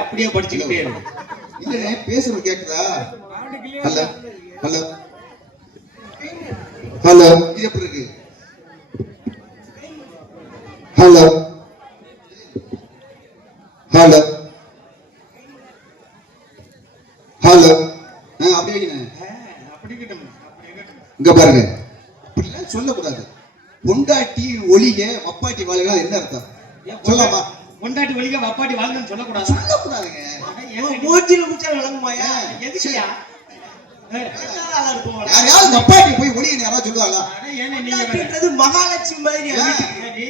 அப்படியே படிச்சுக்கிட்டே இல்ல பேசுறது கேக்குதா? ஹலோ ஹலோ ஹலோ இது எப்படி இருக்கு? ஹலோ ஹலோ ஹலோ அப்படி வைக்கணும். இங்க பாருங்க, அப்படிலாம் சொல்லக்கூடாது. பொண்டாட்டி ஒளிக வப்பாட்டி வாழ்க என்ன அர்த்தம் சொல்லலாமா? பொண்டாட்டி ஒளிக வப்பாட்டி வாழ்கன்னு சொல்லக்கூடாது. சொல்லக்கூடாதுங்க. மூச்சில மூச்சா விளங்குமாயா? எதுக்குயா? யாராவது வப்பாட்டி போய் ஒளிக யாராவது சொல்லுவாங்களா? நீங்கன்றது மகாலட்சுமி மாதிரி.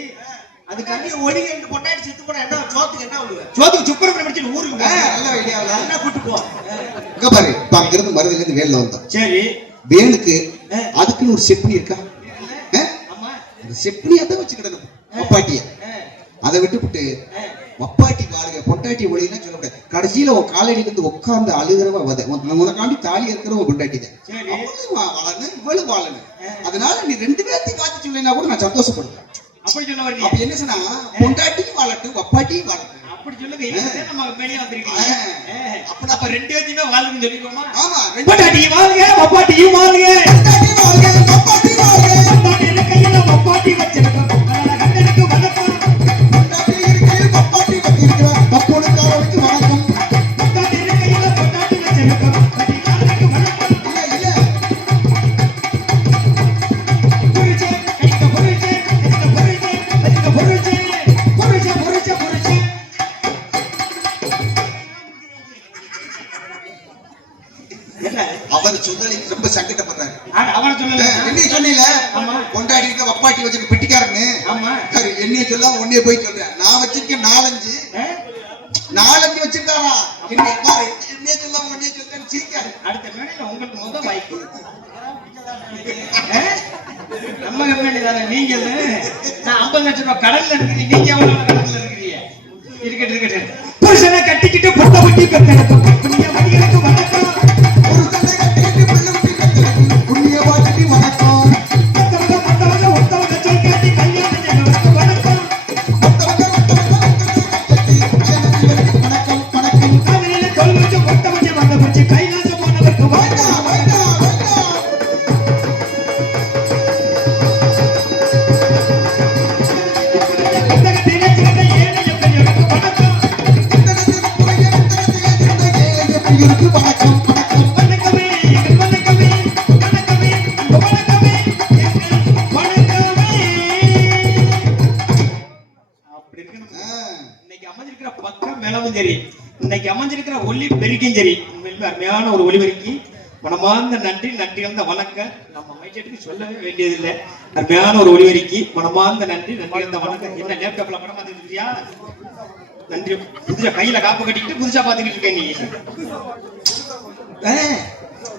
அதுக்காண்டி ஒளிக பொண்டாட்டி செத்து போனா என்ன சோத்துக்கு என்ன சொல்லுவேன்? சோத்துக்கு சுப்பிரமணியம் படிச்சு ஊருக்கு நல்ல ஐடியாவா என்ன கூட்டு போ. இங்க பாரு, இப்ப அங்க இருந்து மருதுல இருந்து வேல்ல வந்தோம். சரி, வேலுக்கு அதுக்குன்னு ஒரு செப்னி இருக்கா? அந்த செப்னியை தான் வச்சுக்கிடணும் வப்பாட்டிய. அதை விட்டுவிட்டு வப்பாட்டி வாழ்க பொண்டாட்டி ஒளின்னா சொல்லக்கூடாது. கடைசியில உன் காலடியில இருந்து உட்கார்ந்து அழுகிறவ உனக்காண்டி தாலி இருக்கிறவன் பொண்டாட்டி தான். வாழணும் இவ்வளவு வாழணும். அதனால நீ ரெண்டு பேர்த்தையும் காத்து சொல்லினா கூட நான் சந்தோஷப்படுவேன். அப்படி சொல்ல அப்ப என்ன சொன்னா, பொண்டாட்டியும் வாழட்டும் வப்பாட்டியும் வாழட்டும் அப்படி சொல்லுங்க. நம்ம வெளியே வந்திருக்கீங்க. அப்ப அப்ப ரெண்டு பேத்தையுமே வாழ்கன்னு சொல்லிடுவோமா? ஆமா, பொண்டாட்டி வாழ்க வப்பாட்டியும் வாழ்க. பொண்டாட்டி வாழ்க வப்பாட்டி வாழ்க. பொண்டாட்டி கையில வப்பாட்டி வச்சிருக்கோம். கண்ணனுக்கு வணக்கம். பொண்டாட்டி கையில வப்பாட்டி வச்சிருக்கோம். தப்போடுக்காரருக்கு வணக்கம். பொண்டாட்டி கையில பொண்டாட்டி வச்சிருக்கோம். கண்ணனுக்கு வணக்கம். இல்ல புரிச்சே கைக்கு புரிச்சே கைக்கு புரிச்சே புரிச்சே புரிச்சே புரிச்சே. அவர் சொல்றதுக்கு ரொம்ப சங்கடப்படுறாரு. அவரை சொல்லல, என்னைய சொன்னீல பொண்டாடி இருக்க வப்பாட்டி வச்சிருக்க பெட்டிக்காரன்னு. என்னைய சொல்ல உன்னைய போய் சொல்றேன். நான் வச்சிருக்கேன் நாலஞ்சு வச்சிருக்காரா? என்னைய பாரு, என்னைய சொல்ல உன்னைய சொல்றேன் சிரிக்காரு. அடுத்த மேடையில உங்களுக்கு முதல் வாய்ப்பு. நம்ம கம்பெனி தானே நீங்க. நான் 50 லட்சம் ரூபாய் கடன்ல இருக்கிறீங்க. நீங்க எவ்வளவு கடன்ல இருக்கிறீங்க? இருக்கட்டும். புருஷனை கட்டிக்கிட்டு பொட்ட குட்டி பெத்தெடுக்கும் மடிகளுக்கு வணக்கம். புருஷனை கட்டிக்கிட்டு பொட்ட குட்டி பெத்தெடுக்கும் புண்ணிய வாட்டி வணக்கம். மத்தவங்க சொல் கேட்டு கல்யாணம் செய்வதற்கு வணக்கம். வணக்கம். காலையில தொல் வச்சு பொட்ட வச்சு வந்த வச்சு கைலாசம் போனவருக்கு வணக்கம். இன்னைக்கு அமைஞ்சிருக்கிற ஒளி பெருக்கும் சரி, அருமையான ஒரு ஒளிபெருக்கி. மனமார்ந்த நன்றி கலந்த வணக்கம். நம்ம மைச்சேட்டுக்கு சொல்லவே வேண்டியதில்லை. அருமையான ஒரு ஒளிபெருக்கி, மனமார்ந்த நன்றி கலந்த வணக்கம். என்ன லேப்டாப்ல படம் பார்த்துட்டு இருக்கியா? நன்றி. புதுசா கையில காப்பு கட்டிக்கிட்டு புதுசா பாத்துக்கிட்டு இருக்கேன் நீ.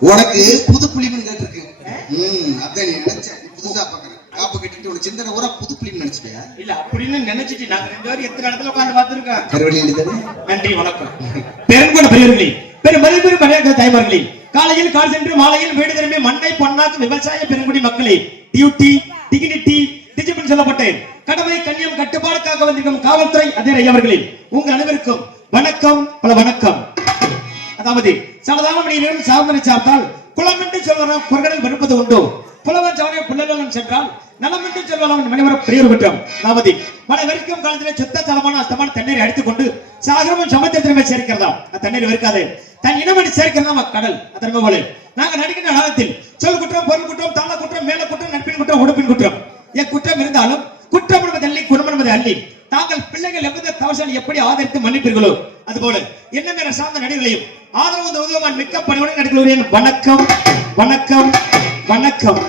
உனக்கு புது புலிமன் கேட்டிருக்கு. அதான் நீ நினைச்ச புதுசா பாக்குறேன். காப்பு கட்டிட்டு ஒரு சிந்தனை ஊரா புது புலிமன் நினைச்சிட்டியா? இல்ல அப்படின்னு நினைச்சிட்டு நாங்க ரெண்டு பேரும் எத்தனை இடத்துல உட்கார்ந்து பார்த்திருக்கோம். நன்றி வணக்கம். பெருங்கொண்ட பெரியவர்களே, பெரும் மதிப்பெரும் மரியாதை தாய்மார்களே, காலையில் கால் சென்று மாலையில் வீடு திரும்பி மண்ணை பொன்னாக்கும் விவசாய பெருங்குடி மக்களே, டியூட்டி டிகினிட்டி டிசிப்ளின் சொல்லப்பட்டு கடமை கண்ணியம் கட்டுப்பாடுக்காக வந்திருக்கும் காவல்துறை அதிகாரி அவர்களே, உங்க அனைவருக்கும் வணக்கம், பல வணக்கம். அதாவது சாதாரண மணியிலும் சாதனை சார்த்தால் குளம் என்று சொல்வதும் குரகடல் வெறுப்பது உண்டு. புலவன் சவனை புள்ளலன் சென்றால் நலம் என்று சொல்வதும் மனிதவர பெரிய குற்றம். அதாவது மழை வெறுக்கும் காலத்திலே சுத்த தலமான அஸ்தமான தண்ணீரை அடித்துக் கொண்டு சாகரமும் சமுத்திரத்திலுமே சேர்க்கிறதாம். தண்ணீர் வெறுக்காது தன் இனமடி சேர்க்கிறதாம் கடல். அதற்கு போல நாங்க நடிக்கின்ற காலத்தில் சொல் குற்றம், பொருள் குற்றம், தாள குற்றம், மேல குற்றம், நட்பின் குற்றம், உடுப்பின் குற்றம், என் குற்றம் இருந்தாலும் குற்றம் என்பது அள்ளி, குணம் என்பது அள்ளி. தாங்கள் பிள்ளைகள் எவ்வித தவசால் எப்படி ஆதரித்து மன்னிப்பீர்களோ அதுபோல என்ன மேல சார்ந்த நடிகர்களையும் ஆதரவு உதவுமான் மிக்க பணியுடன் நடிக்கிறேன். வணக்கம் வணக்கம் வணக்கம்.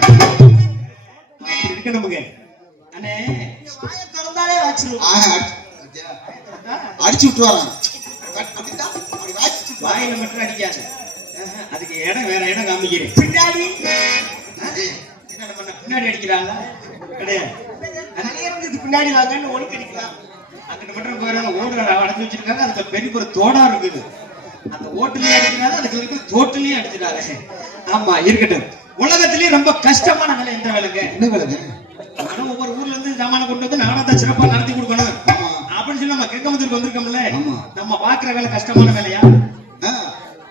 இருக்கணுமுங்க அண்ணே, வாயை திறந்தாலே வாச்சிருவோம். அடிச்சு விட்டுவாரான். வாயில மட்டும் அடிக்காது, அதுக்கு இடம் வேற இடம் காமிக்கிறேன். பின்னாடி என்ன நம்ம பின்னாடி அடிக்கிறாங்களா? கிடையாது, பின்னாடி வாங்கன்னு ஒழுங்கு அடிக்கலாம். அங்கிட்ட மட்டும் போயிடாங்க, ஓடுற அடைச்சு வச்சிருக்காங்க. அதுக்கு பெரிய ஒரு தோடா இருக்குது, அந்த ஓட்டுலயே அடிக்கிறாங்க, அதுக்கு இருக்கு தோட்டுலயே அடிச்சிடாங்க. ஆமா இருக்கட்டும். உலகத்திலேயே ரொம்ப கஷ்டமான வேலை எந்த வேலைங்க? என்ன வேலைங்க? ஒவ்வொரு ஊர்ல இருந்து சாமான கொண்டு வந்து நாடகத்தை சிறப்பா நடத்தி கொடுக்கணும் அப்படின்னு சொல்லி நம்ம கெங்கமத்தூருக்கு வந்திருக்கோம்ல. நம்ம பாக்குற வேலை கஷ்டமான வேலையா?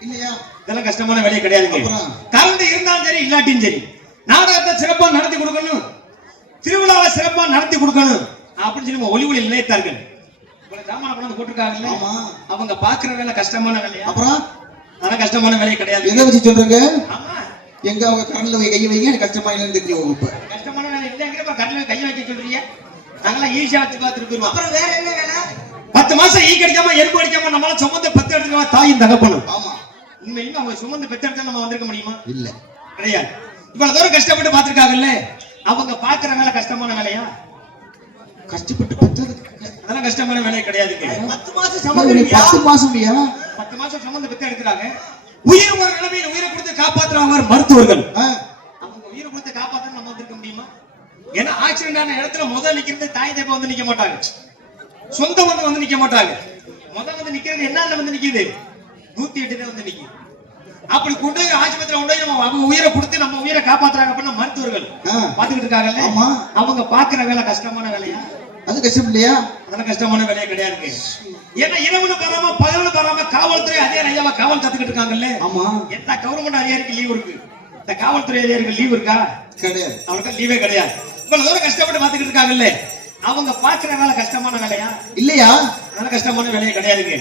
இல்லையா? இதெல்லாம் கஷ்டமான வேலையே கிடையாதுங்க. கலந்து இருந்தாலும் சரி இல்லாட்டியும் சரி நாடகத்தை சிறப்பா நடத்தி கொடுக்கணும், திருவிழாவை சிறப்பா நடத்தி கொடுக்கணும் அப்படின்னு சொல்லி ஒளி ஒளி நிலைத்தார்கள். சாமான கொண்டு போட்டிருக்காங்கல்ல, அவங்க பாக்குற வேலை கஷ்டமான வேலையா? அப்புறம் அதெல்லாம் கஷ்டமான வேலையே கிடையாது. எதை வச்சு சொல்றீங்க? ஆமா, எங்க அவங்க கடல்ல போய் கையை வைங்க, எனக்கு கஷ்டமா இல்லைன்னு தெரியும். இப்ப கஷ்டமான வேலை இல்லைங்கிற கடல்ல கையை வைக்க சொல்றீங்க. நாங்களாம் ஈஸியா வச்சு பார்த்துருக்கோம். அப்புறம் வேற என்ன வேலை? 10 மாசம் ஈ கடிக்காம எறும்பு கடிக்காம நம்மளால சுமந்து பெத்து எடுத்துக்கவா தாயும் தகப்பனும். ஆமா, உண்மையுமே அவங்க சுமந்து பெத்து எடுத்தா நம்ம வந்திருக்க முடியுமா? இல்ல, கிடையாது. இவ்வளவு தூரம் கஷ்டப்பட்டு பார்த்திருக்காங்கல்ல, அவங்க பாக்குற வேலை கஷ்டமான வேலையா? கஷ்டப்பட்டு பெத்தது அதெல்லாம் கஷ்டமான வேலையே கிடையாதுங்க. 10 மாசம் சமந்து 10 மாசம்யா 10 மாசம் சமந்து பெத்து எடுக்கிறாங்க. உயிர் ஒரு நிலைமையில உயிரை கொடுத்து காப்பாத்துறவங்க மருத்துவர்கள். அவங்க உயிரை கொடுத்து காப்பாத்த நம்ம வந்திருக்க முடியுமா? ஏன்னா ஆக்சிடென்ட் ஆன இடத்துல முதல் நிக்கிறது தாய் தகப்ப வந்து நிக்க மாட்டாங்க, சொந்த வந்து நிக்க மாட்டாங்க. வந்து நிக்கிறது என்ன வந்து நிக்குது? 108 வந்து நிக்குது. அப்படி கொண்டு ஆஸ்பத்திரியில கொண்டு நம்ம அவங்க உயிரை கொடுத்து நம்ம உயிரை காப்பாத்துறாங்க அப்படின்னா மருத்துவர்கள் பாத்துக்கிட்டு இருக்காங்கல்ல. அவங்க பாக்குற வேலை கஷ்டமான வேலையா? அது கஷ்டம் இல்லையா? அதெல்லாம் கஷ்டமான வேலையே கிடையாதுங்க. ஏன்னா இரவுல பராம பகல்ல பராம காவல்துறை அதிகாரி ஐயாவா காவல் கத்துக்கிட்டு இருக்காங்கல்ல. ஆமா, எந்த கவர்மெண்ட் அதிகாரிக்கு லீவ் இருக்கு? இந்த காவல்துறை அதிகாரிக்கு லீவ் இருக்கா? கிடையாது, அவருக்கு லீவே கிடையாது. இவ்வளவு தூரம் கஷ்டப்பட்டு பாத்துக்கிட்டு இருக்காங்கல்ல, அவங்க பாக்குற வேலை கஷ்டமான வேலையா? இல்லையா? அதெல்லாம் கஷ்டமான வேலையே கிடையாதுங்க.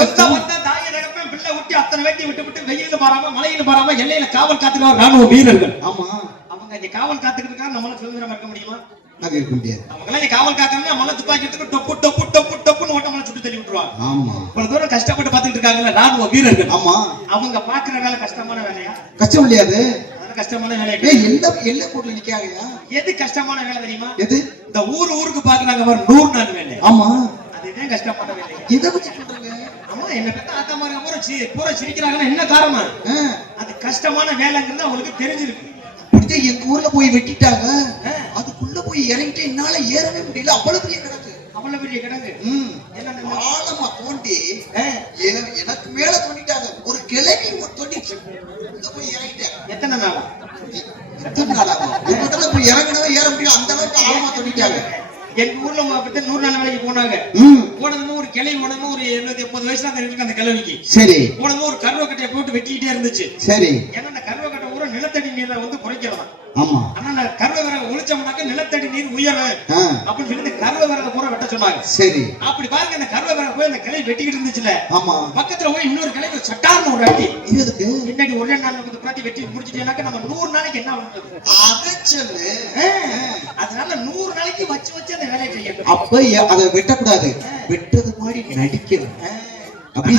சொந்த வந்த தாயை தகப்பன் பிள்ளை விட்டு அத்தனை வேட்டி விட்டு வெயில பாராம மழையில பாராம எல்லையில காவல் காத்துக்கிற ராணுவ வீரர்கள். ஆமா, அவங்க இந்த காவல் காத்துக்கிட்டு இருக்காங்க. நம்மளால சுதந்திரம் இருக்க முடியுமா? அது இருக்க முடியாது. அவங்க காவல் காக்கறதுனா மலை துப்பாக்கி எடுத்து டொப்பு டொப்பு டொப்பு டொப்புன்னு ஓட்ட மலை சுட்டு தள்ளி விட்டுருவாங்க. ஆமா, இவ்வளவு தூரம் கஷ்டப்பட்டு பாத்துக்கிட்டு இருக்காங்கல்ல ராணுவ வீரர்கள். ஆமா, அவங்க பாக்குற வேலை கஷ்டமான வேலையா? கஷ்டம் இல்லையாது, கஷ்டமான வேலை. எல்ல போட்டு நிக்காங்கயா. எது கஷ்டமான வேலை தெரியுமா? எது? இந்த ஊருக்கு பாக்குறாங்க பாரு 100 நாள் வேலை. ஆமா, அதுதான் கஷ்டமான வேலை. எதை வச்சு சொல்றீங்க? ஆமா, என்ன பெத்த ஆத்தா மாதிரி பூரா சிரிக்கிறாங்கன்னா என்ன காரணம்? அது கஷ்டமான வேலைங்கிறது அவங்களுக்கு தெரிஞ்சிருக்கு. எங்க ஊர்ல போய் வெட்டிட்டாங்க, அதுக்குள்ள போய் இறங்கிட்டு என்னால ஏறவே முடியல. அவ்வளவு பெரிய கிடக்கு, அவ்வளவு பெரிய கிடக்கு. ஆழமா தோண்டி எனக்கு மேல தோண்டிட்டாங்க. ஒரு கிளவி தோண்டிச்சு, போய் இறங்கிட்டேன். எத்தனை நாளா போய் இறங்கணும் ஏற முடியும், அந்த அளவுக்கு ஆழமா தோண்டிட்டாங்க. எங்க ஊர்ல 100 நாள் வேலைக்கு போனாங்க. போனதுமே ஒரு கிளை போனதுமே ஒரு 70-80 வயசுல அந்த கிளவிக்கு சரி போனதுமே ஒரு கருவக்கட்டையை போட்டு வெட்டிக்கிட்டே இருந்துச்சு. சரி, ஏன்னா அந்த கருவக்கட்டை ஊரை நிலத்தடி நீரை வந்து குறைக்கலாம். ஆமா, ஆனா கருவ விறகு ஒழிச்சோம்னாக்க நிலத்தடி நீர் உயரும் அப்படின்னு சொல்லி கருவ விறகு பூரா வெட்ட சொன்னாங்க. சரி, அப்படி பாருங்க அந்த கருவ விறகு போய் அந்த கிளை வெட்டிக்கிட்டு இருந்துச்சுல. ஆமா, பக்கத்துல போய் இன்னொரு கிளை சட்டார்னு ஒரு அடி. இதுக்கு முன்னாடி ஒரே நாள் வந்து பாத்தி வெட்டி முடிச்சிட்டேனாக்க நம்ம 100 நாளைக்கு என்ன பண்றது? அதை சொல்லு. அதனால 100 நாளைக்கு வச்சு அந்த வேலையை செய்யணும். அப்ப அதை வெட்டக்கூடாது, வெட்டது மாதிரி நடிக்கணும். அப்படி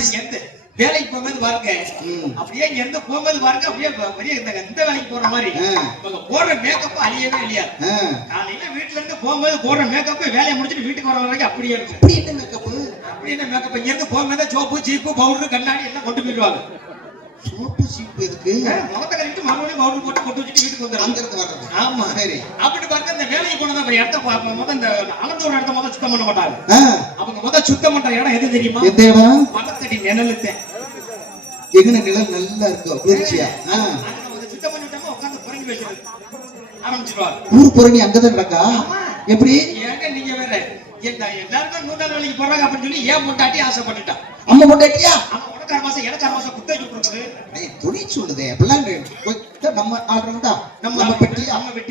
வேலைக்கு போகும்போது பாருங்க, அப்படியே இங்க இருந்து போகும்போது பாருங்க, அப்படியே பெரிய இந்த வேலைக்கு போற மாதிரி போடுற மேக்கப் அழியவே இல்லையா? காலையில வீட்டுல இருந்து போகும்போது போடுற மேக்கப் வேலையை முடிச்சுட்டு வீட்டுக்கு வர வரைக்கும் அப்படியே இருக்கு. அப்படி என்ன மேக்கப்? அப்படி என்ன மேக்கப்? இங்க இருந்து போகும்போது சோப்பு சீப்பு பவுடர் கண்ணாடி எல்லாம் கொண்டு போயிடுவாங்க. சோப்பு சீப்பு எதுக்கு? முகத்தை கழிட்டு மறுபடியும் பவுடர் போட்டு கொண்டு வச்சுட்டு வீட்டுக்கு வந்துடுறாங்க. ஆமா, சரி. அப்படி பாருங்க இந்த வேலைக்கு போனது இடத்த முதல் இந்த அளந்தோட இடத்த முதல் சுத்தம் பண்ண மாட்டாங்க. அவங்க முதல் சுத்தம் பண்ற இடம் எது தெரியுமா? எந்த இடம்? மரத்தடி நிழலுக்கு. எங்கன நிழல் நல்லா இருக்கும் குளிர்ச்சியா. சுத்தம் பண்ணிட்டாம உட்கார்ந்து புறங்கி வச்சிருக்கு ஆரம்பிச்சிடுவாங்க. ஊர் புறங்கி அங்கதான் நடக்கா? எப்படி? ஏங்க நீங்க வேற எல்லாருக்கும் 100 நாள் வேலைக்கு போறாங்க அப்படின்னு சொல்லி ஏன் பொண்டாட்டி ஆசைப்பட்டுட்டான். அம்மா பொண்டாட்டியா? அம்மா உனக்கார மாசம் எனக்கார மாசம் குத்தகை கொடுக்குது. துணி சொல்லுதே அப்படிலாம் நம்ம ஆடுறோம்டா நம்ம பெட்டி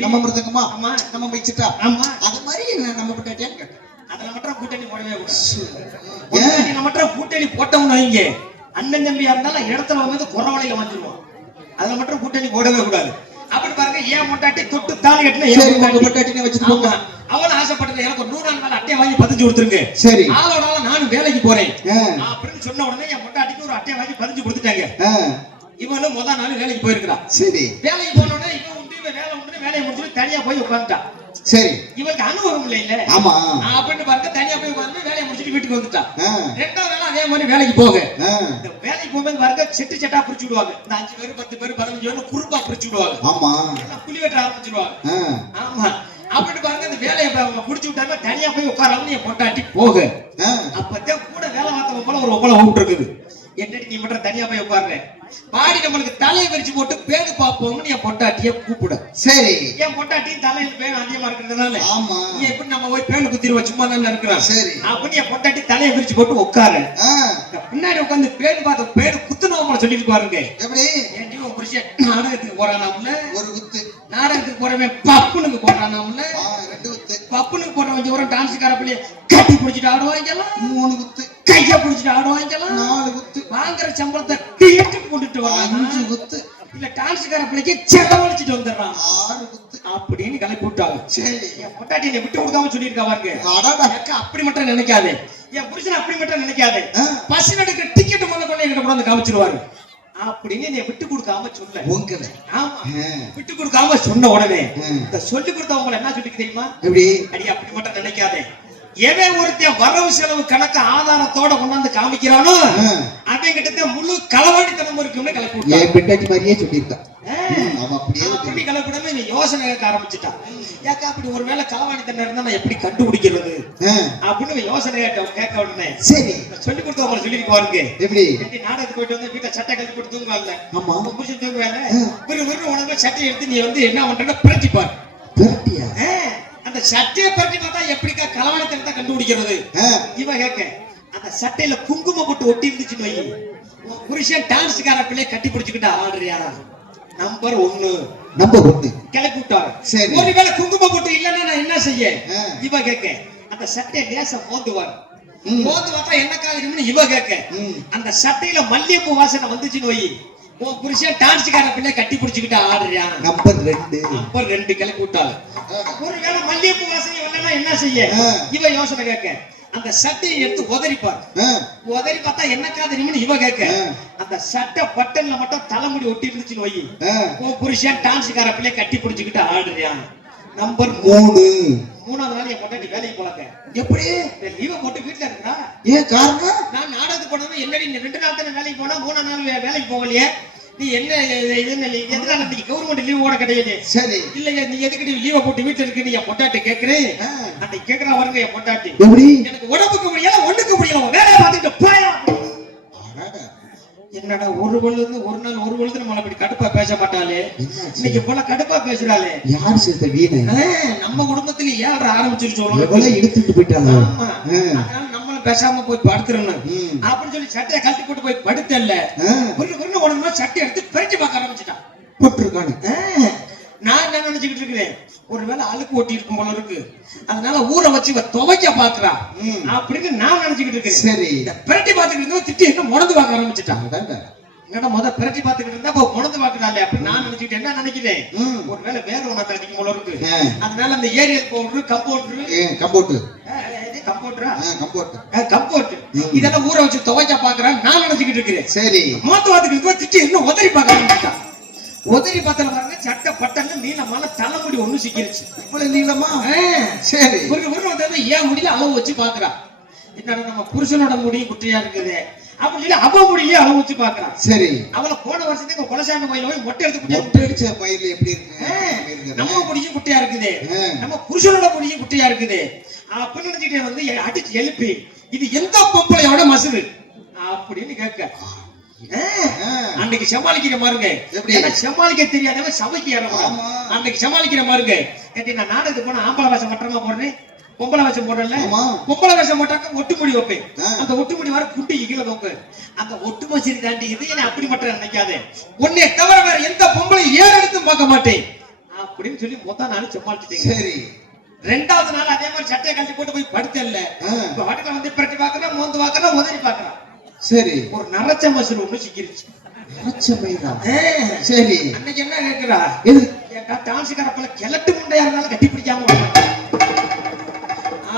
நம்ம மிருதங்கமா ஆமா. நம்ம வச்சுட்டா ஆமா. அது மாதிரி நம்ம பொட்டாட்டியான்னு கேட்டேன். அதுல மட்டும் கூட்டணி போடவே கூடாது. அதுல மட்டும் கூட்டணி போட்டோம்னு வைங்க, அண்ணன் தம்பியா இருந்தாலும் இடத்துல வந்து குறவலையில வந்துருவான். அதுல மட்டும் கூட்டணி போடவே கூடாது. அப்படி பாருங்க, ஏன் மொட்டாட்டி தொட்டு தாலி கட்டின சரி உங்க பொட்டாட்டினே வச்சுட்டு போங்க. அவன் ஆசைப்பட்டது எனக்கு ஒரு 100 நாள் மேல அட்டையை வாங்கி பதிஞ்சு கொடுத்துருங்க. சரி ஆளோட ஆள நானும் வேலைக்கு போறேன் அப்படின்னு சொன்ன உடனே என் மொட்டாட்டிக்கு ஒரு அட்டையை வாங்கி பதிஞ்சு கொடுத்துட்டாங்க. இவனும் முதல் நாள் வேலைக்கு போயிருக்கிறான். சரி வேலைக்கு போன உடனே இவன் உண்டு இவன் வேலை உண்டு வேலையை முடிச்சுட்டு தனியா போய் உட்காந்துட்டான். சரி இவருக்கு அனுபவம் இல்ல. ஆமா அப்படின்னு பாருங்க, தனியா போய் உட்காந்து வேலையை முடிச்சுட்டு வீட்டுக்கு வந்துட்டான். ரெண்டாவது வேலை அதே மாதிரி வேலைக்கு போக, இந்த வேலைக்கு போகும்போது பாருங்க செட்டு செட்டா பிரிச்சு விடுவாங்க. இந்த 5 பேர் 10 பேர் 15 பேர் குறுப்பா பிரிச்சு விடுவாங்க. ஆமா எல்லாம் புலி வெட்ட ஆரம்பிச்சிருவாங்க. ஆமா அப்படின்னு பாருங்க, இந்த வேலையை முடிச்சு விட்டாங்க. தனியா போய் உட்காராம என் பொண்டாட்டி போக, அப்பதான் கூட வேலை பார்த்தவங்க போல ஒரு ஒப்பளை ஓட்டு இருக்குது. என்னடி நீ மட்டும் தனியா போய் உட்கார்ற, பாடி நம்மளுக்கு தலையை விரிச்சு போட்டு பேடு பாப்போம்னு என் பொண்டாட்டிய கூப்பிட. சரி என் பொண்டாட்டியும் தலையில பேடு அதிகமா இருக்கிறதுனால ஆமா நீ எப்படி நம்ம போய் பேடு குத்திடுவோம், சும்மா தானே இருக்கிறான். சரி அப்படின்னு என் பொண்டாட்டி தலையை விரிச்சு போட்டு உட்காரு. பின்னாடி உட்காந்து பேடு பார்த்து பேடு குத்துனவங்கள சொல்லிட்டு பாருங்க. எப்படி ஏன்டி உன் புருஷன் நாடகத்துக்கு போறானாம்ல, ஒரு குத்து நாடகத்துக்கு போறவன் பப்புனுக்கு போறானாம்ல, 2 குத்து பப்புனுக்கு போறவன் ஒரு டான்ஸ்கார பிள்ளைய கட்டி பிடிச்சிட்டு ஆடுவாங்கலாம், 3 குத்து கைய பிடிச்சிட்டு ஆடுவாங்கலாம், 4 குத்து வாங்குற சம்பளத்தை தியேட்டருக்கு கொண்டுட்டு வராங்க, 5 குத்து இல்ல டான்ஸ்கார பிள்ளைக்கு செலவழிச்சிட்டு வந்துடுறான், 6 குத்து அப்படின்னு கிளப்பி விட்டாங்க. சரி என் பொட்டாட்டி என்னை விட்டு கொடுக்காம சொல்லியிருக்கா பாருங்க. அடடா அக்கா அப்படி மட்டும் நினைக்காதே, என் புருஷன் அப்படி மட்டும் நினைக்காதே, பஸ் எடுக்க டிக்கெட் முதல்ல கொண்டு என்கிட்ட கொண்டு வந்து காமிச்சிருவாரு அப்படின்னு என்னை விட்டு கொடுக்காம சொல்ல. உங்களை ஆமா விட்டு கொடுக்காம சொன்ன உடனே இந்த சொல்லி கொடுத்தவங்க என்ன சொல்லி தெரியுமா, எப்படி அடி அப்படி மட்டும் நினைக்காதே, எவன் ஒருத்தன் வரவு செலவு கணக்கு ஆதாரத்தோட கொண்டாந்து காமிக்கிறானோ அவன் கிட்ட முழு களவாணித்தனம் இருக்குன்னு கிளப்பி விட்டான். என் பெண்டாட்டி மாதிரியே சொல்லியிருக்கா. அவன் அப்படியே அப்படி கிளப்பிடாம இவன் யோசனை கேட்க ஆரம்பிச்சுட்டான். ஏக்கா அப்படி ஒருவேளை களவாணித்தனம் இருந்தா நான் எப்படி கண்டுபிடிக்கிறது அப்படின்னு யோசனை கேட்க உடனே சரி சொல்லி கொடுத்தவங்க சொல்லிட்டு பாருங்க. எப்படி நாடகத்துக்கு போயிட்டு வந்து வீட்டை சட்டை கழிச்சு போட்டு தூங்குவாங்க. ஆமா புருஷன் தூங்குவாங்க. உடனே சட்டை எடுத்து நீ வந்து என்ன பண்றேன்னா பிரட்டி பாரு. பிரட்டியா அந்த சட்டையை பற்றி பார்த்தா எப்படிக்கா களவாணித்தனத்தை கண்டுபிடிக்கிறது இவ கேட்க, அந்த சட்டையில குங்குமம் போட்டு ஒட்டி இருந்துச்சுன்னு வை, புருஷன் டான்ஸ்கார பிள்ளைய கட்டி பிடிச்சுக்கிட்டு ஆடுறியா, நம்பர் 1 கிளப்பி விட்டாரு. ஒருவேளை குங்குமம் போட்டு இல்லன்னா நான் என்ன செய்ய, இவ கேட்க அந்த சட்டையை லேசா மோந்துவார். மோந்து பார்த்தா என்ன காரணம்னு இவ கேட்க, அந்த சட்டையில மல்லிகைப்பூ வாசனை வந்துச்சுன்னு வை, உன் புருஷன் டான்ஸ்கார பிள்ளை கட்டி பிடிச்சுக்கிட்டு ஆடுறியா, நம்பர் 2 கிளப்பி விட்டாரு. ஒருவேளை மல்லிகைப்பூ வாசனை வரலன்னா என்ன செய்ய, இவ யோசனை கேட்க அந்த சட்டையை எடுத்து உதறிப்பார். உதறி பார்த்தா என்ன காதரின்னு இவ கேட்க, அந்த சட்டை பட்டன்ல மட்டும் தலைமுடி ஒட்டி இருந்துச்சுன்னு வை, உன் புருஷன் டான்ஸ்கார பிள்ளைய கட்டி பிடிச்சுக்கிட்டு ஆடுறியா, நம்பர் 3. 3வது நாள் என் பொண்டாட்டி வேலைக்கு போலாங்க. எப்படி லீவ போட்டு வீட்டுல இருக்கா, ஏன் காரணம், நான் நாடகத்துக்கு போனவன் என்னடி 2 நாள் தானே வேலைக்கு போனா 3ஆம் நாள் வேலைக்கு போகலையே, நீ என்ன எதனால இன்னைக்கு கவர்மெண்ட் லீவ் ஓட கிடையாது. சரி இல்லையா, நீ எதுக்கு லீவ போட்டு வீட்டுல இருக்கு என் பொண்டாட்டி கேக்குறேன். அன்னைக்கு கேக்குறா வருங்க என் பொண்டாட்டி, எனக்கு உடம்புக்கு முடியல ஒண்ணுக்கு முடியல வேலையை பார்த்துட்டு போயா. என்னடா ஒரு நாள் ஒரு பொழுது நம்மள இப்படி கடுப்பா பேச மாட்டாளே, இன்னைக்கு போல கடுப்பா பேசுறாளே, யார் சேர்த்த வீணை நம்ம குடும்பத்துல ஏற ஆரம்பிச்சிருச்சோம், எடுத்துட்டு போயிட்டாங்க. நம்மளும் பேசாம போய் படுத்துறணும் அப்படின்னு சொல்லி சட்டையை கழட்டி போட்டு போய் படுத்தல, உடனே சட்டை எடுத்து பெருட்டி பார்க்க ஆரம்பிச்சுட்டான். போட்டிருக்கானு நான் என்ன நினைச்சுக்கிட்டு இருக்கிறேன், ஒருவேளை அழுக்கு ஒட்டி இருக்கும் போல இருக்கு, அதனால ஊற வச்சு துவைக்க பாக்குறா அப்படின்னு நான் நினைச்சுக்கிட்டு இருக்கேன். சரி பிரட்டி பாத்துக்கிட்டு இருந்தா திட்டி என்ன முடந்து பார்க்க ஆரம்பிச்சுட்டான். என்னடா பிரட்டி பாத்துக்கிட்டு இருந்தா முடந்து பாக்குறாள் அப்படின்னு நான் நினைச்சுக்கிட்டு என்ன நினைக்கிறேன், ஒருவேளை வேற ஒண்ணு அடிக்கும் போல இருக்கு, அதனால அந்த ஏரியல் பவுடர் கம்போர்ட் இதெல்லாம் ஊற வச்சு துவைக்க பாக்குறான்னு நான் நினைச்சுக்கிட்டு இருக்கிறேன். சரி மூத்த பாத்துக்கிட்டு திட்டி என்ன உதறி பார்க்க ஆரம்பிச்சுட்டான். உதறி பார்த்தல பாருங்க சட்டை பட்டன்னு நீளமான தலைமுடி ஒண்ணு சிக்கிருச்சு. இவ்வளவு நீளமா? சரி வந்து ஏன் முடியல அளவு வச்சு பாக்குறா, என்னடா நம்ம புருஷனோட முடி குட்டையா இருக்குது அப்படின்னு சொல்லி அவ முடியல அளவு வச்சு பாக்குறான். சரி அவளை போன வருஷத்துக்கு குலசாமி கோயில போய் மொட்டை எடுத்து பயில எப்படி இருக்கு, நம்ம முடியும் குட்டையா இருக்குது, நம்ம புருஷனோட முடியும் குட்டையா இருக்குது அப்படின்னு நினைச்சிட்டு வந்து அடிச்சு எழுப்பி இது எந்த பொம்பளையோட மசுறு அப்படின்னு கேட்க, அன்னைக்கு சமாளிக்கிற மாருங்க, சமாளிக்க தெரியாதவன் சபைக்கு ஏறணும், அன்னைக்கு சமாளிக்கிற மாருங்க. நான் நாடகத்துக்கு போன ஆம்பளை வாசம் மட்டமா போடுறேன், பொம்பளை வேஷம் போடுறல ஆமா. பொம்பளை வேஷம் போட்டாக்க ஒட்டு முடி வைப்பேன் ஆ. அந்த ஒட்டு முடி வர குட்டி கீழே தொங்கு அந்த ஒட்டு மசிரி தாண்டி இது என்ன அப்படி மட்டும் நினைக்காதே உன்னை தவிர வேற எந்த பொம்பளை ஏறெடுத்தும் பார்க்க மாட்டேன் அப்படின்னு சொல்லி மொத்த நாள் சமாளிச்சுட்டீங்க சரி. ரெண்டாவது நாள் அதே மாதிரி சட்டையை கழட்டி போட்டு போய் படுத்தல இப்ப வாட்டில வந்து பிரட்டி பாக்குறா மோந்து பாக்குறா உதறி பாக்குறா சரி. ஒரு நரச்ச மசூல் ஒண்ணு சிக்கிருச்சு நரச்சமைதான். சரி. அன்னைக்கு என்ன கேக்குறா எது? கேட்டா டான்ஸ்கார பல கிழட்டு முண்டையா இருந்தாலும் கட்டி பிடிக்காம விட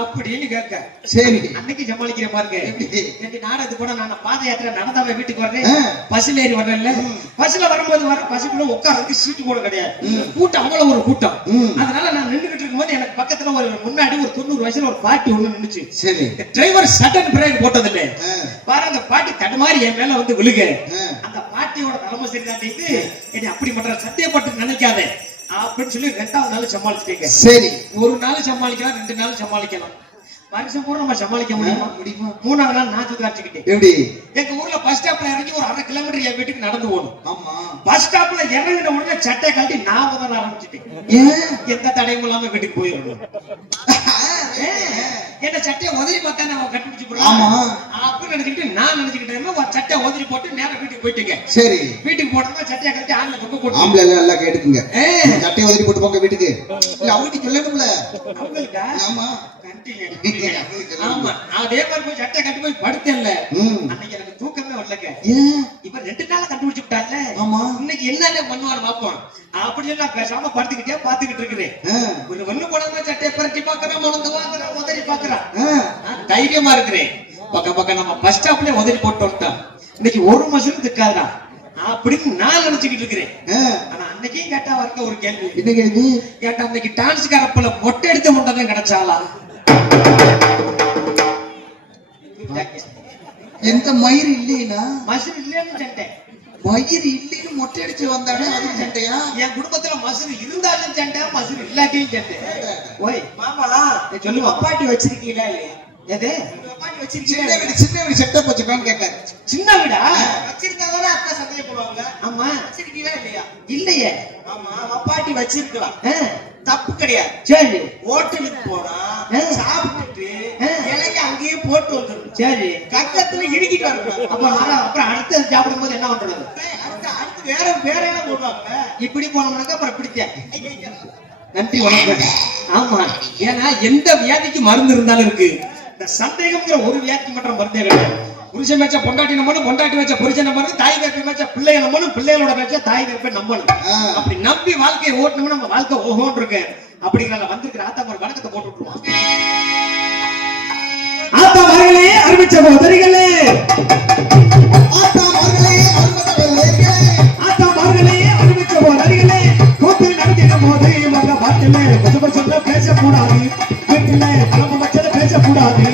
அப்படின்னு கேட்க சரி. அன்னைக்கு சமாளிக்கிற பாருங்க எப்படி? நேத்து நாடகத்துக்கு கூட நான் பாத யாத்திரை நடந்தாவே வீட்டுக்கு வர்றேன் பஸ்ல ஏறி வர்றேன்ல பஸ்ல வரும்போது வர பஸ்ஸுக்குள்ள உட்கார்றதுக்கு சீட்டு கூட கிடையாது கூட்டம் அவ்வளவு ஒரு கூட்டம் அதனால நான் நின்றுகிட்டு இருக்கும்போது எனக்கு பக்கத்துல ஒரு முன்னாடி ஒரு 90 வயசுல ஒரு பாட்டி ஒண்ணு நின்னுச்சு சரி. டிரைவர் சடன் பிரேக் போட்டது இல்ல பாரு அந்த பாட்டி தடுமாறி என் மேல வந்து விழுக அந்த பாட்டியோட தலைமை சரிதாண்டிட்டு என்னை அப்படி பண்ற சத்தியப்பட்டு நினைக்காதே அப்படின்னு சொல்லி ரெண்டாவது நாள் சமாளிச்சுட்டீங்க. சரி. ஒரு நாள் சமாளிக்கலாம் 2 நாள் சமாளிக்கலாம் வருஷம் பூரா நம்ம சமாளிக்க முடியுமா? மூணாவது நாள் நான் சுதாரிச்சுக்கிட்டேன். எப்படி? எங்க ஊர்ல பஸ் ஸ்டாப்ல இறங்கி ஒரு 1/2 கிலோமீட்டர் என் வீட்டுக்கு நடந்து போகணும். ஆமா. பஸ் ஸ்டாப்ல இறங்கின உடனே சட்டை கழட்டி நான் முதல்ல ஆரம்பிச்சுட்டேன். எந்த தடையும் இல்லாம வீட்டுக்கு போயிடணும். என்ன சட்டையை உதறி பார்த்தா நான் கண்டுபிடிச்சு போடுறேன் அப்படின்னு நினைச்சுக்கிட்டு நான் நினைச்சுக்கிட்டேன் ஒரு சட்டையை உதறி போட்டு நேரம் வீட்டுக்கு போயிட்டீங்க. சரி. வீட்டுக்கு போனோம்னா சட்டையை கழட்டி ஆண்ல தொங்க போட்டு ஆம்பளை எல்லாம் கேட்டுக்குங்க. சட்டையை உதறி போட்டு போங்க வீட்டுக்கு. இல்ல அவங்கிட்ட சொல்லணும்ல. அவங்களுக்கா? ஆமா. ஆமா அதே மாதிரி போய் சட்டை கட்டி போய் படுத்தேன்ல அன்னைக்கு எனக்கு தூக்கமே வரலங்க. இப்ப 2 நாளா கண்டுபிடிச்சு விட்டாங்க. ஆமா. இன்னைக்கு என்னன்னு பண்ணுவான்னு பாப்போம் அப்படி எல்லாம் பேசாம படுத்துக்கிட்டே பாத்துக்கிட்டு இருக்கிறேன். ஒரு வெள்ளு போடாம சட்டையை பரட்டி பாக்குறேன் முழந்து வாங்குறேன் உதறி பாக்குறேன். நான் தைரியமா இருக்கிறேன். பக்கம் நம்ம பஸ் ஸ்டாப்லயே உதறி போட்டு வந்துட்டோம். இன்னைக்கு ஒரு மசூல் திக்காதா அப்படின்னு நான் நினைச்சுக்கிட்டு இருக்கிறேன். ஆனா அன்னைக்கும் கேட்டா வரைக்கும் ஒரு கேள்வி என்ன கேள்வி கேட்டா அன்னைக்கு டான்ஸ் காரப்பல மொட்டை எடுத்த முட்டை தான் கிடைச்சாலா? எந்த மயிர் இல்லையா? மசூல் இல்லைன்னு சண்டை. மயிர் இல்லைன்னு மொட்டை அடிச்சு வந்தானே அது சண்டையா? என் குடும்பத்துல மசூல் இருந்தாலும் சண்டை மசூல் இல்லாட்டியும் சண்டை. ஓய் மாமா சொல்லு அப்பாட்டி வச்சிருக்கீங்களா இல்லையா? எது அப்பாட்டி வச்சிருக்கீங்க? சின்ன வீடு செட்டப் வச்சிருக்கான்னு கேட்காரு. சின்ன வீடா வச்சிருக்காதானே அக்கா சந்தேகப்படுவாங்க. ஆமா வச்சிருக்கீங்களா இல்லையா? இல்லையே. ஆமா அப்பாட்டி வச்சிருக்கலாம் தப்பு கிடையாது. சரி ஹோட்டலுக்கு போனா சாப்பிட்டுட்டு இலைக்கு அங்கேயே போட்டு வந்துடும். சரி கக்கத்துல இடுக்கிட்டு வரணும். அப்புறம் அடுத்து சாப்பிடும் போது என்ன பண்றது? அடுத்து வேற என்ன போடுவாங்க. இப்படி போனோம்னாக்கா அப்புறம் பிடிச்சேன். நன்றி வணக்கம். ஆமா ஏன்னா எந்த வியாதிக்கு மருந்து இருந்தாலும் இருக்கு. இந்த சந்தேகம்ங்கிற ஒரு வியாதிக்கு மட்டும் மருந்தே கிடையாது. புருஷன் மேச்ச பொண்டாட்டி நம்பணும் பொண்டாட்டி வச்ச புருஷன் நம்பணும் தாய் கற்பை மேச்ச பிள்ளைய நம்பணும் பிள்ளைகளோட மேச்ச தாய் கற்பை நம்பணும். அப்படி நம்பி வாழ்க்கையை ஓட்டணும்னு நம்ம வாழ்க்கை ஓஹோன்னு இருக்கு. அப்படிங்கிற வந்திருக்கிற ஆத்தா ஒரு வணக்கத்தை போட்டு விட்டுருவோம். ஆத்தா மகளே அறிவிச்ச போதரிகளே ஆத்தா மகளே அறிவிச்ச போதரிகளே கூத்து நடத்திடும் போது இவங்க பாட்டில கொஞ்சம் சொல்ல பேசக்கூடாது. வீட்டுல கிளம்ப வச்சத பேசக்கூடாது.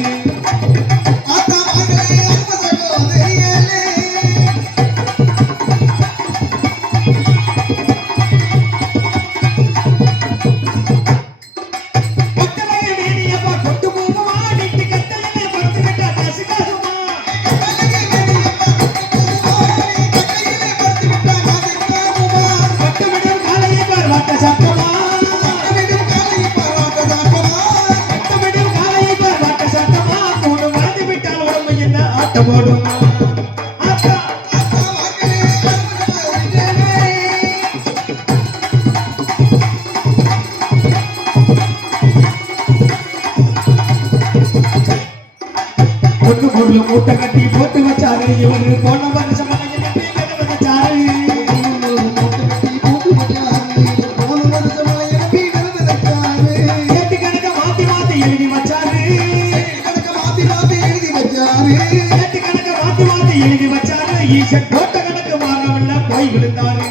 மூட்டை கட்டி போட்டு வச்சாரு இவரு போன வருஷம் வச்சாரு. கேட்டு கணக்க மாத்தி மாத்தி எழுதி வச்சாரு. கேட்டு கணக்க மாத்தி மாத்தி எழுதி வச்சாரு. ஈசன் போட்ட கணக்கு வாங்கவில்லை போய் விழுந்தாரு.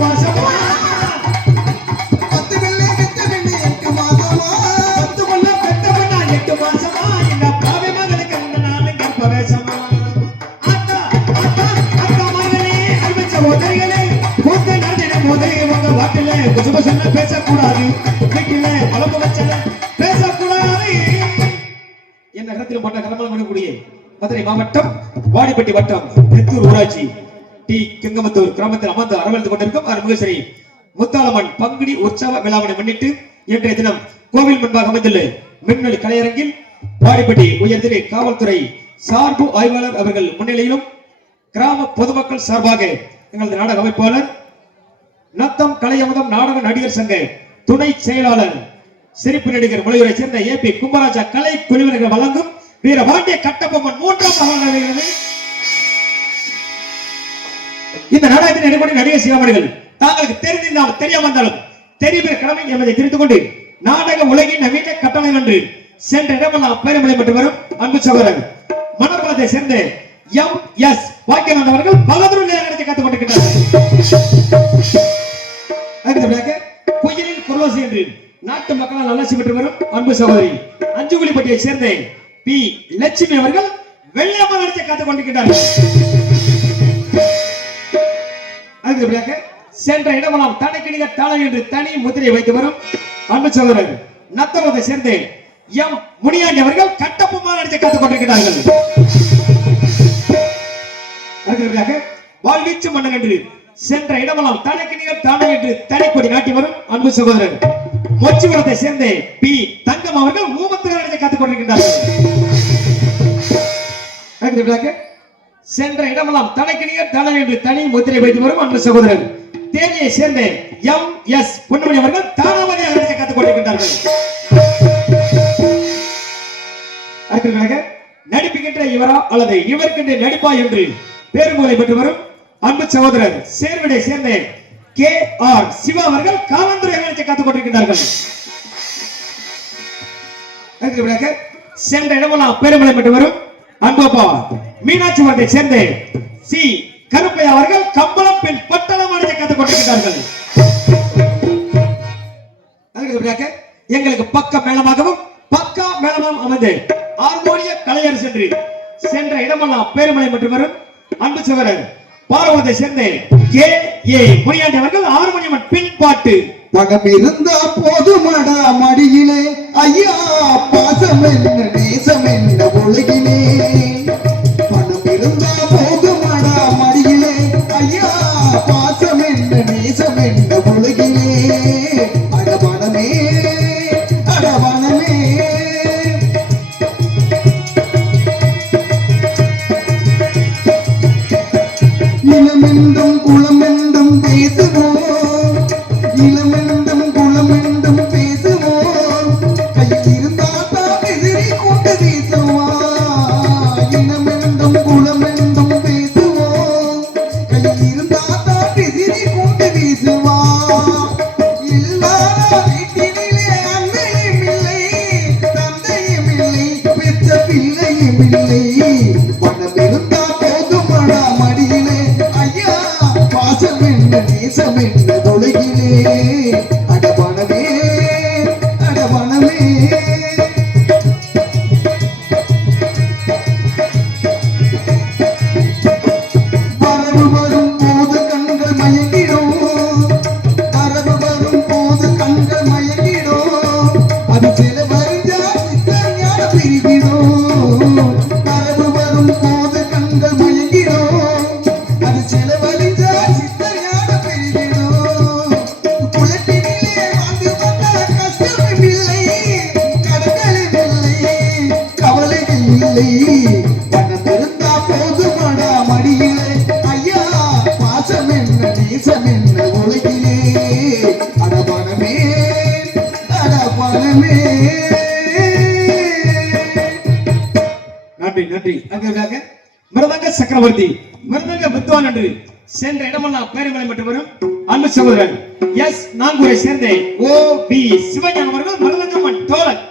மாசமா பேசக்கூடாது வீட்டில குழம்பு வச்சால பேசக்கூடாது என்ன இடத்திலும் பண்ண கடமலம் பண்ணக்கூடிய மதுரை மாவட்டம் வாடிப்பட்டி வட்டம் தெத்தூர் ஊராட்சி டி கெங்கமத்தூர் கிராமத்தில் அமர்ந்து அரவணைத்துக் கொண்டிருக்கும் அருள்மிகு முத்தாலம்மன் பங்குனி உற்சவ விழாவினை முன்னிட்டு இன்றைய தினம் கோவில் முன்பாக அமைந்துள்ள மின்னொலி கலையரங்கில் வாடிப்பட்டி உயர்திரு காவல்துறை சார்பு ஆய்வாளர் அவர்கள் முன்னிலையிலும் கிராம பொதுமக்கள் சார்பாக எங்களது நாடக அமைப்பாளர் நத்தம் கலையமுதம் நாடக நடிகர் சங்க துணை செயலாளர் சிரிப்பு நடிகர் முளையூரை சேர்ந்த ஏபி கும்பராஜா கலை குழுவினர்கள் வழங்கும் வீரபாண்டிய கட்டபொம்மன் 3ஆம் இந்த நாடகத்தின் நடைமுறை நடிகர் சிகாமணிகள் தாங்களுக்கு தெரிந்திருந்தாலும் தெரியாமல் இருந்தாலும் தெரிவிக்கிற கடமை என்பதை தெரிந்து கொண்டு நாடக உலகின் நவீன கட்டளை என்று சென்ற இடமெல்லாம் பேரமலை பெற்று வரும் அன்பு சகோதரர் மணப்பாளத்தை சேர்ந்த எம் எஸ் வாக்கியநாதன் அவர்கள் பலதூர் நேரத்தை காத்துக் கொண்டிருக்கிறார். குயிலின் குரலோசை என்று நாட்டு மக்களால் நல்லாட்சி பெற்று வரும் அன்பு சகோதரி அஞ்சுகுலிப்பட்டியை சேர்ந்த பி லட்சுமி அவர்கள் வெள்ளையம்மா நடத்தை காத்துக் கொண்டிருக்கிறார்கள். அதுக்கு சென்ற இடமெல்லாம் தனக்கிணிக தாளம் என்று தனி முத்திரை வைத்து வரும் அன்பு சகோதரர் நத்தவத்தை சேர்ந்த எம் முனியாண்டி அவர்கள் கட்டப்பொம்மா நடத்தை காத்துக் கொண்டிருக்கிறார்கள். வாழ்வீச்சு மன்னன் என்று சென்ற இடமெல்லாம் தனக்கிணிக தாளம் என்று தனிப்பொடி நாட்டி வரும் அன்பு சகோதரர் மொச்சிவரத்தை சேர்ந்த பி தங்கம் அவர்கள் மூமத்திர நடத்தை காத்துக் கொண்டிருக்கிறார்கள். சென்ற இடமெல்லாம் தனக்கிணியர் தனம் என்று தனி முத்திரை வைத்து வரும் அன்பு சகோதரர் தேனியை சேர்ந்த எம் எஸ் பொன்னுமணி அவர்கள் தாராவதி அகரத்தை காத்துக் கொண்டிருக்கின்றார்கள். நடிப்புகின்ற இவரா அல்லது இவர்கின்ற நடிப்பா என்று பேருமுறை பெற்று வரும் அன்பு சகோதரர் சேர்விடை சேர்ந்த கே ஆர் சிவா அவர்கள் காவல்துறை அகரத்தை காத்துக் கொண்டிருக்கின்றார்கள். சென்ற இடமெல்லாம் பேருமுறை பெற்று வரும் அன்பப்பா மீனாட்சி வரத்தை சேர்ந்த சி கருப்பையா அவர்கள் கம்பளம் பெண் பட்டணம் அடைந்து காத்துக் கொண்டிருக்கிறார்கள். எங்களுக்கு பக்க மேளமாகவும் பக்கா மேளமாகவும் அமைந்து ஹார்மோனிய கலைஞர் சென்ற இடமெல்லாம் பேருமலை மற்றும் வரும் அன்பு சகோதரர் பார்வத்தை சேர்ந்த கே ஏ முனியாண்டி அவர்கள் ஹார்மோனியம் பின்பாட்டு பகம் இருந்தா போதுமாடா மடியிலே ஐயா பாசம் என்ன நேசம் என்ன உலகிலே பணம் இருந்தா போதுமாடா மடியிலே ஐயா பாசம் என்ன நேசம் என்ன உலகிலே அடவனமே அடவனமே நிலமென்றும் குளமென்றும் பேசுவோம் இளமென்றும் குளமென்றும் பேசுவோம் கையில் இருந்தாத்தா எதிரி கொண்டு வீசுவான் இளமென்றும் குளமென்றும் பேசுவோம் கையில் இருந்தாத்தா எதிரி கொண்டு வீசுவான் இல்லாத வீட்டினிலே அன்னையும் இல்லை தந்தையும் இல்லை பெற்ற பிள்ளையும் இல்லை பணம் இருந்தா போதுமாடா மடியிலே ஐயா பாசம் என்ன நேசம் என்ன தொலைகிலே அடவனமே அடவனமே வரவு வரும் போது கண்கள் மயங்கிடும் வரவு வரும் போது கண்கள் மயங்கிடும் அது சில வருஞ்சா சித்தஞான பிரிகிடும் வரவு வரும் போது கண்கள் மயங்கிடும் அது சில வலிஞ்சா சித்தஞான பிரிகிடும் குலத்தினிலே வாழ்ந்து வந்த கஷ்டம் இல்லை கடன்களும் இல்லை கவலைகள் இல்லை பணம் இருந்தா போதுமாடா மடியிலே ஐயா பாசம் என்ன நேசம் என்ன உலகிலே அடபணமே அடபணமே. நன்றி நன்றி. அங்காக மிருதங்க சக்கரவர்த்தி மிருதங்க வித்வான் என்று சென்ற இடமெல்லாம் பேருமலை மற்றும் வரும் அன்பு சகோதரர் எஸ் நான்குரை சேர்ந்த ஓ பி சிவஞானம் அவர்கள் மிருதங்கம்மன் தோழன்.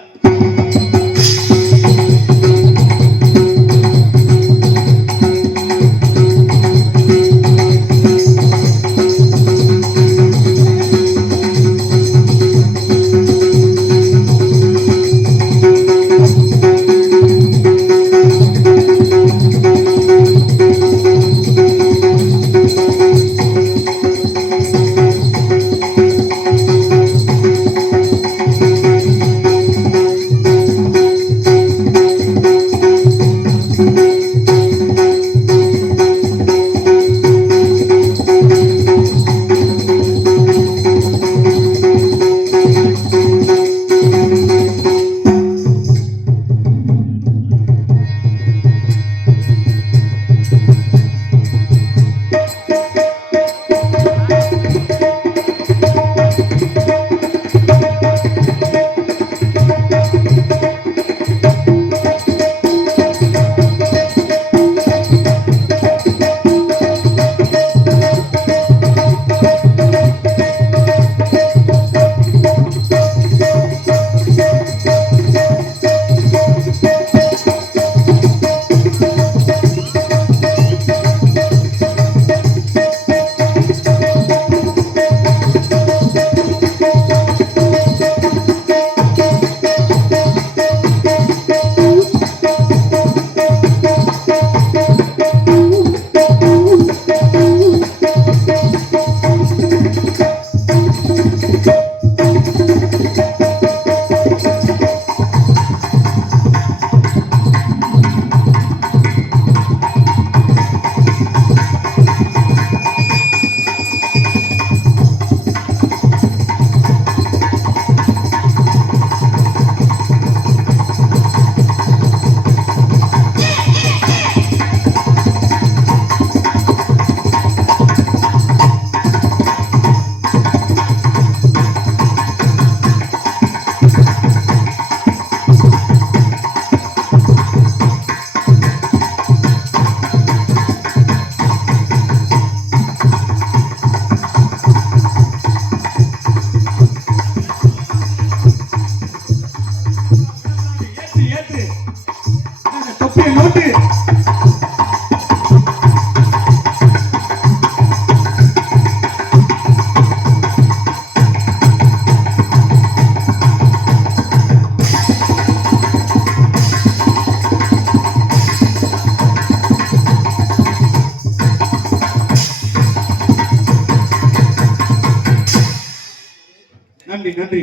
நன்றி.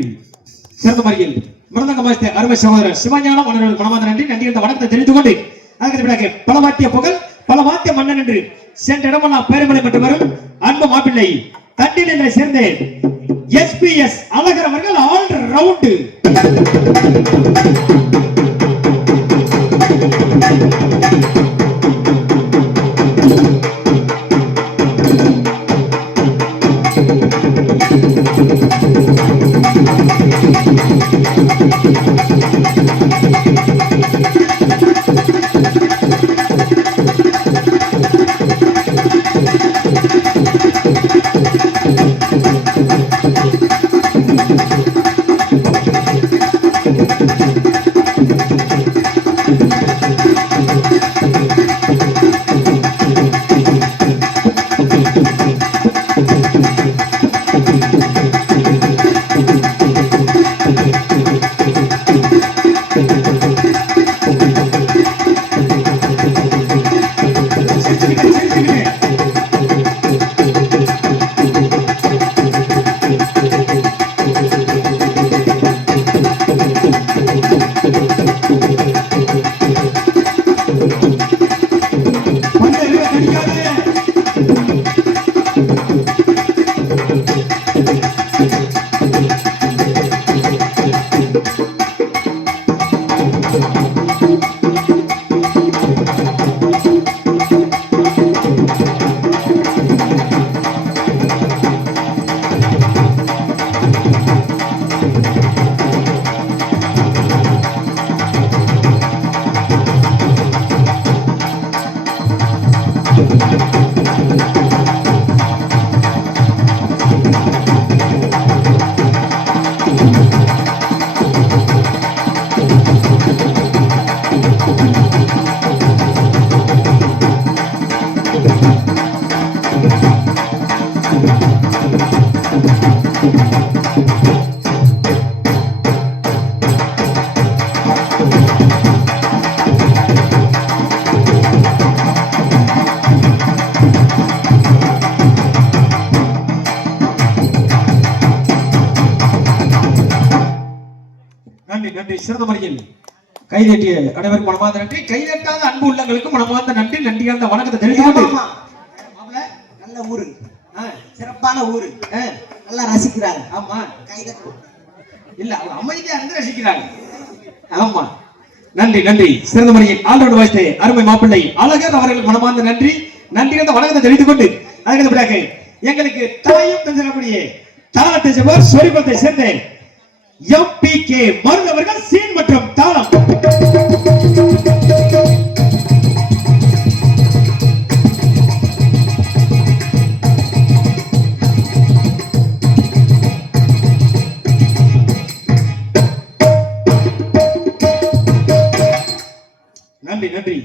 சிறந்த முறையில் மிருதங்க வாசித்த அருமை சகோதரர் சிவஞானம் அவர்கள் மனமார்ந்த நன்றி. நன்றி இந்த வணக்கத்தை தெரிந்து கொண்டு அதற்கு பல வாத்திய புகழ் பல வாத்திய மன்னன் என்று சென்ற இடமெல்லாம் பேருமலை மற்றும் வரும் அன்பு மாப்பிள்ளை தண்டினை சேர்ந்த SPS அழகர் அவர்கள் ஆல் ரவுண்டு. நன்றி. சிறந்த முறையில் கைதட்டிய அனைவருக்கும் மனமார்ந்த நன்றி. கைதட்டாத அன்பு உள்ளங்களுக்கு மனமார்ந்த நன்றி. நன்றியார்ந்த வணக்கத்தை தெரிவித்து நல்ல ஊரு, சிறப்பான ஊரு, நல்லா ரசிக்கிறாங்க. ஆமா, கைதட்டு இல்ல அவங்க அமைதியா இருந்து ரசிக்கிறாங்க. ஆமா, நன்றி. சிறந்த முறையில் ஆல்ரவுண்ட் வாய்ஸ் அருமை மாப்பிள்ளை அழகர் அவர்களுக்கு மனமார்ந்த நன்றி. நன்றியார்ந்த வணக்கத்தை தெரிவித்துக் கொண்டு அதுக்கு பிறகு எங்களுக்கு தாயும் தந்திரக்கூடிய தாளத்தை செல்வர் சொரிபத்தை சேர்ந்த MPK மருந்தவர்கள் சீன் மற்றும் தாளம். நன்றி.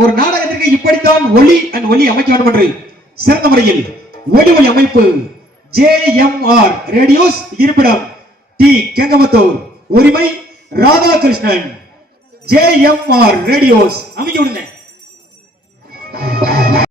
ஒரு நாடகத்திற்கு இப்படித்தான் ஒளி அமைக்க வேண்டும் என்று சிறந்த முறையில் ஒளி அமைப்பு JMR ரேடியோஸ் இருப்பிடம் டி கெங்கமத்தூர் உரிமை ராதாகிருஷ்ணன் JMR ரேடியோஸ் அமைக்க விடுங்க.